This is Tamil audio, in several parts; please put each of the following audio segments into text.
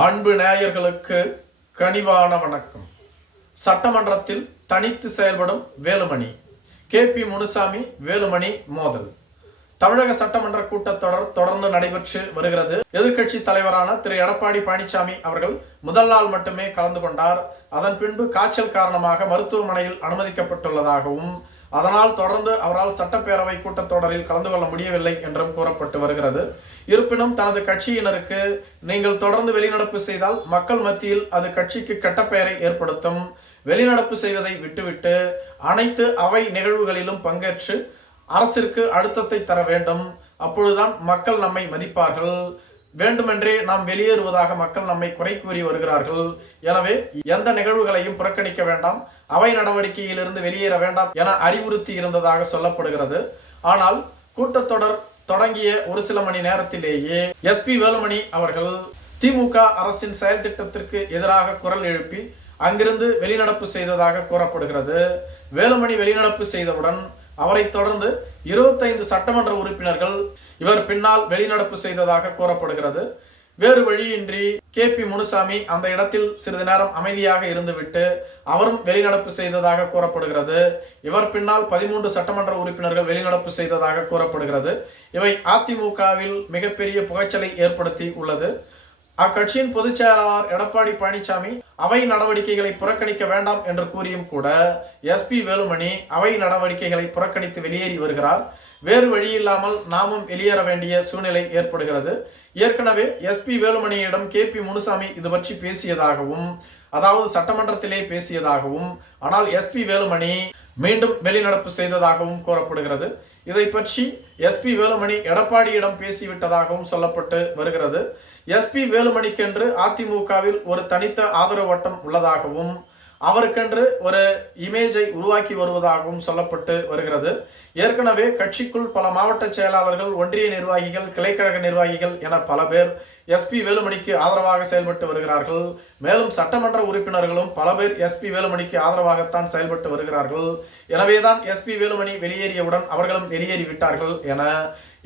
அன்பு நேயர்களுக்கு கனிவான வணக்கம். சட்டமன்றத்தில் தனித்து செயல்படும் வேலுமணி கே பி முனுசாமி வேலுமணி மோதல். தமிழக சட்டமன்ற கூட்டத்தொடர் தொடர்ந்து நடைபெற்று வருகிறது. எதிர்க்கட்சி தலைவரான திரு. எடப்பாடி பழனிசாமி அவர்கள் முதல் நாள் மட்டுமே கலந்து கொண்டார். அதன் பின்பு காய்ச்சல் காரணமாக மருத்துவமனையில் அனுமதிக்கப்பட்டுள்ளதாகவும் அதனால் தொடர்ந்து அவரால் சட்டப்பேரவை கூட்டத்தொடரில் கலந்து கொள்ள முடியவில்லை என்றும் கூறப்பட்டு வருகிறது. இருப்பினும் தனது கட்சியினருக்கு நீங்கள் தொடர்ந்து வெளிநடப்பு செய்தால் மக்கள் மத்தியில் அது கட்சிக்கு கெட்ட பெயரை ஏற்படுத்தும். வெளிநடப்பு செய்வதை விட்டுவிட்டு அனைத்து அவை நிகழ்வுகளிலும் பங்கேற்று அரசிற்கு அழுத்தத்தை தர வேண்டும். அப்பொழுதுதான் மக்கள் நம்மை மதிப்பார்கள். வேண்டுமென்றே நாம் வெளியேறுவதாக மக்கள் நம்மை குறை கூறி வருகிறார்கள். எனவே எந்த நிகழ்வுகளையும் புறக்கணிக்க வேண்டாம். அவை நடவடிக்கையிலிருந்து வெளியேற வேண்டாம் என அறிவுறுத்தி இருந்ததாக சொல்லப்படுகிறது. ஆனால் கூட்டத்தொடர் தொடங்கிய ஒரு சில மணி நேரத்திலேயே எஸ்பி வேலுமணி அவர்கள் திமுக அரசின் செயல் திட்டத்திற்கு எதிராக குரல் எழுப்பி அங்கிருந்து வெளிநடப்பு செய்ததாக கூறப்படுகிறது. வேலுமணி வெளிநடப்பு செய்தவுடன் அவரை தொடர்ந்து இருபத்தைந்து சட்டமன்ற உறுப்பினர்கள் இவர் பின்னால் வெளிநடப்பு செய்ததாக கூறப்படுகிறது. வேறு வழியின்றி கே பி முனுசாமி அந்த இடத்தில் சிறிது நேரம் அமைதியாக இருந்துவிட்டு அவரும் வெளிநடப்பு செய்ததாக கூறப்படுகிறது. இவர் பின்னால் பதிமூன்று சட்டமன்ற உறுப்பினர்கள் வெளிநடப்பு செய்ததாக கூறப்படுகிறது. இவை அதிமுகவில் மிகப்பெரிய புகைச்சலை ஏற்படுத்தி உள்ளது. அக்கட்சியின் பொதுச் செயலாளர் எடப்பாடி பழனிசாமி அவை நடவடிக்கைகளை புறக்கணிக்க வேண்டாம் என்று கூறியும் கூட எஸ்பி வேலுமணி அவை நடவடிக்கைகளை புறக்கணித்து வெளியேறி வருகிறார். வேறு வழியில்லாமல் நாமும் வெளியேற வேண்டிய சூழ்நிலை ஏற்படுகிறது. ஏற்கனவே எஸ்பி வேலுமணியிடம் கே பி முனுசாமி இது பற்றி பேசியதாகவும் அதாவது சட்டமன்றத்திலே பேசியதாகவும் ஆனால் எஸ்பி வேலுமணி மீண்டும் வெளிநடப்பு செய்ததாகவும் கூறப்படுகிறது. இதை பற்றி எஸ்பி வேலுமணி எடப்பாடியிடம் பேசிவிட்டதாகவும் சொல்லப்பட்டு வருகிறது. எஸ்பி வேலுமணிக்கென்று அதிமுகவில் ஒரு தனித்த ஆதரவு வட்டம் உள்ளதாகவும் அவருக்கென்று ஒரு இமேஜை உருவாக்கி வருவதாகவும் சொல்லப்பட்டு வருகிறது. ஏற்கனவே கட்சிக்குள் பல மாவட்ட செயலாளர்கள் ஒன்றிய நிர்வாகிகள் கிளைக்கழக நிர்வாகிகள் என பல பேர் எஸ்பி வேலுமணிக்கு ஆதரவாக செயல்பட்டு வருகிறார்கள். மேலும் சட்டமன்ற உறுப்பினர்களும் பல பேர் எஸ்பி வேலுமணிக்கு ஆதரவாகத்தான் செயல்பட்டு வருகிறார்கள். எனவேதான் எஸ்பி வேலுமணி வெளியேறியவுடன் அவர்களும் வெளியேறி விட்டார்கள் என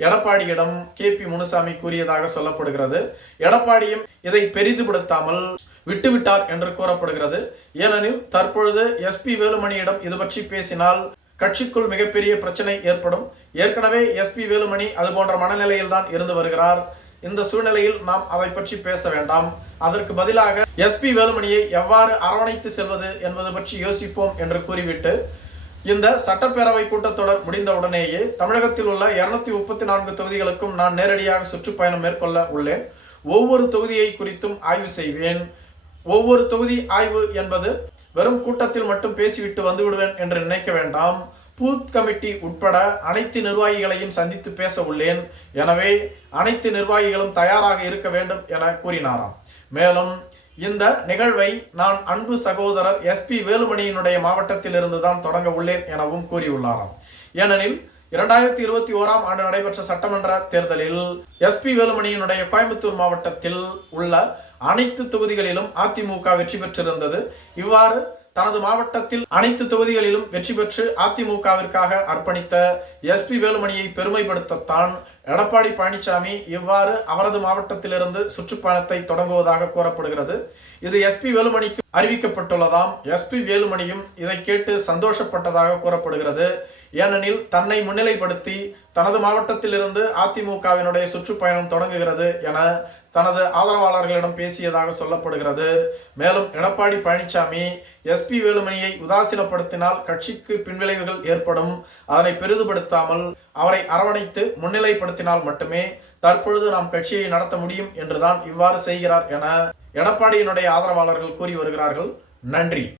எடப்பாடியிடம் கே பி முனுசாமி கூறியதாக சொல்லப்படுகிறது. எடப்பாடியும் இதை பெரிதுபடுத்தாமல் விட்டுவிட்டார் என்று கூறப்படுகிறது. ஏனெனில் தற்பொழுது எஸ்பி வேலுமணியிடம் இது பற்றி பேசினால் கட்சிக்குள் மிகப்பெரிய பிரச்சனை ஏற்படும். ஏற்கனவே எஸ்பி வேலுமணி அது போன்ற மனநிலையில் தான் இருந்து வருகிறார். இந்த சூழ்நிலையில் நாம் அதை பற்றி பேச வேண்டாம். அதற்கு பதிலாக எஸ்பி வேலுமணியை எவ்வாறு அரவணைத்து செல்வது என்பது பற்றி யோசிப்போம் என்று கூறிவிட்டு இந்த சட்டப்பேரவை கூட்டத்தொடர் முடிந்தவுடனேயே தமிழகத்தில் உள்ள இருநூத்தி முப்பத்தி நான்கு தொகுதிகளுக்கும் நான் நேரடியாக சுற்றுப்பயணம் மேற்கொள்ள உள்ளேன். ஒவ்வொரு தொகுதியை குறித்தும் ஆய்வு செய்வேன். ஒவ்வொரு தொகுதி ஆய்வு என்பது வெறும் கூட்டத்தில் மட்டும் பேசிவிட்டு வந்து விடுவேன் என்று நினைக்க வேண்டாம். பூத் கமிட்டி உட்பட அனைத்து நிர்வாகிகளையும் சந்தித்து பேச உள்ளேன். எனவே அனைத்து நிர்வாகிகளும் தயாராக இருக்க வேண்டும் என கூறினாராம். மேலும் இந்த நிகழ்வை நான் அன்பு சகோதரர் எஸ்பி வேலுமணியினுடைய மாவட்டத்தில் இருந்து தான் தொடங்க உள்ளேன் எனவும் கூறியுள்ளாராம். ஏனெனில் இரண்டாயிரத்தி இருபத்தி ஓராம் ஆண்டு நடைபெற்ற சட்டமன்ற தேர்தலில் எஸ்பி வேலுமணியினுடைய கோயம்புத்தூர் மாவட்டத்தில் உள்ள அனைத்து தொகுதிகளிலும் அதிமுக வெற்றி பெற்றிருந்தது. இவ்வாறு தனது மாவட்டத்தில் அனைத்து தொகுதிகளிலும் வெற்றி பெற்று அதிமுகவிற்காக அர்ப்பணித்த எஸ்பி வேலுமணியை பெருமைப்படுத்தத்தான் எடப்பாடி பழனிசாமி இவ்வாறு அவரது மாவட்டத்திலிருந்து சுற்றுப்பயணத்தை தொடங்குவதாக கூறப்படுகிறது. இது எஸ்பி வேலுமணிக்கு அறிவிக்கப்பட்டுள்ளதாம். எஸ்பி வேலுமணியும் இதை கேட்டு சந்தோஷப்பட்டதாக கூறப்படுகிறது. ஏனெனில் தன்னை முன்னிலைப்படுத்தி தனது மாவட்டத்திலிருந்து அதிமுகவினுடைய சுற்றுப்பயணம் தொடங்குகிறது என தனது ஆதரவாளர்களிடம் பேசியதாக சொல்லப்படுகிறது. மேலும் எடப்பாடி பழனிசாமி எஸ்பி வேலுமணியை உதாசீனப்படுத்தினால் கட்சிக்கு பின்விளைவுகள் ஏற்படும். அதனை பெரிதுபடுத்தாமல் அவரை அரவணைத்து முன்னிலைப்படுத்தினால் மட்டுமே தற்பொழுது நாம் கட்சியை நடத்த முடியும் என்றுதான் இவ்வாறு செய்கிறார் என எடப்பாடியினுடைய ஆதரவாளர்கள் கூறி வருகிறார்கள். நன்றி.